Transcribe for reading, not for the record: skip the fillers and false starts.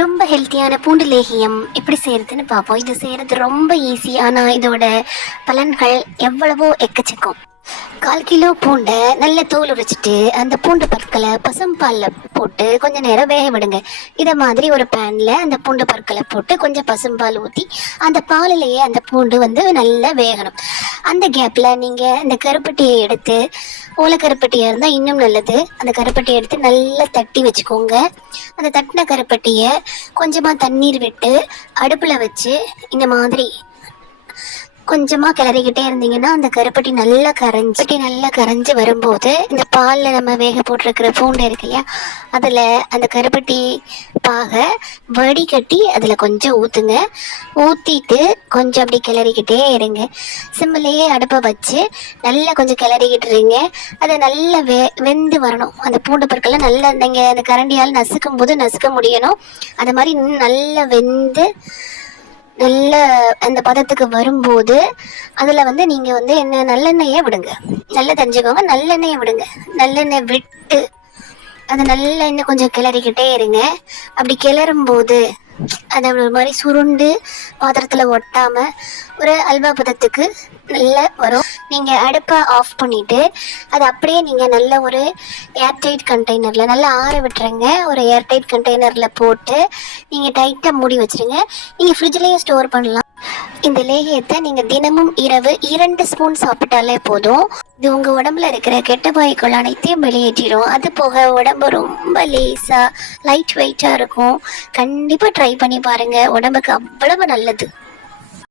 ரொம்ப ஹெல்த்தியான பூண்டு லேகியம் எப்படி செய்கிறதுன்னு பார்ப்போம். இது செய்கிறது ரொம்ப ஈஸி. ஆனால் இதோட பலன்கள் எவ்வளவோ எக்கச்சக்கம். 1/4 கிலோ பூண்டை நல்ல தோல் உரிச்சிட்டு அந்த பூண்டு பற்களை பசும்பாலில் போட்டு கொஞ்சம் நேரம் வேக விடுங்க. இதை மாதிரி ஒரு பேனில் அந்த பூண்டு பற்களை போட்டு கொஞ்சம் பசும்பால் ஊற்றி அந்த பாலிலேயே அந்த பூண்டு நல்லா வேகணும். அந்த கேப்பில் நீங்கள் அந்த கருப்பட்டியை எடுத்து, ஓலை கருப்பட்டியாக இருந்தால் இன்னும் நல்லது, அந்த கருப்பட்டியை எடுத்து நல்லா தட்டி வச்சுக்கோங்க. அந்த தட்டின கருப்பட்டியை கொஞ்சமாக தண்ணீர் விட்டு அடுப்பில் வச்சு இந்த மாதிரி கொஞ்சமாக கிளறிக்கிட்டே இருந்தீங்கன்னா அந்த கருப்பட்டி நல்லா கரைஞ்சி வரும்போது இந்த பாலில் நம்ம வேக போட்டிருக்கிற பூண்டு இருக்கு இல்லையா, அதில் அந்த கருப்பட்டி பாக வடிகட்டி அதில் கொஞ்சம் ஊற்றுங்க. ஊற்றிட்டு கொஞ்சம் அப்படி கிளறிக்கிட்டே இருங்க. சிம்மிலேயே அடுப்பை வச்சு நல்லா கொஞ்சம் கிளறிக்கிட்டுருங்க. அது நல்லா வெந்து வரணும். அந்த பூண்டு பற்களை நல்லா நீங்கள் அந்த கரண்டியால் நசுக்கும் போது நசுக்க முடியணும். அந்த மாதிரி நல்லா வெந்து நல்ல அந்த பதத்துக்கு வரும்போது அதில் நீங்கள் என்ன நல்லெண்ணெயை விடுங்க. நல்லா தெரிஞ்சுக்கோங்க, நல்லெண்ணெயை விடுங்க. நல்லெண்ணெய் விட்டு அதை நல்லா இன்னும் கொஞ்சம் கிளறிக்கிட்டே இருங்க. அப்படி கிளறும்போது அதை ஒரு மாதிரி சுருண்டு பாத்திரத்தில் ஒட்டாமல் ஒரு அல்வா பதத்துக்கு நல்லா வரும். நீங்கள் அடுப்பை ஆஃப் பண்ணிவிட்டு அதை அப்படியே நீங்கள் நல்ல ஒரு ஏர்டைட் கண்டெய்னரில் நல்லா ஆற விட்டுருங்க. ஒரு ஏர்டைட் கண்டெய்னரில் போட்டு நீங்கள் டைட்டாக மூடி வச்சுருங்க. நீங்கள் ஃப்ரிட்ஜ்லேயும் ஸ்டோர் பண்ணலாம். இந்த லேகியத்தை நீங்கள் தினமும் இரவு 2 ஸ்பூன் சாப்பிட்டாலே போதும். இது உங்கள் உடம்புல இருக்கிற கெட்ட வாயுக்கள் அனைத்தையும் வெளியேற்றிடும். அது போக உடம்பு ரொம்ப லேசாக லைட் வெயிட்டாக இருக்கும். கண்டிப்பாக ட்ரை பண்ணி பாருங்கள், உடம்புக்கு அவ்வளவு நல்லது.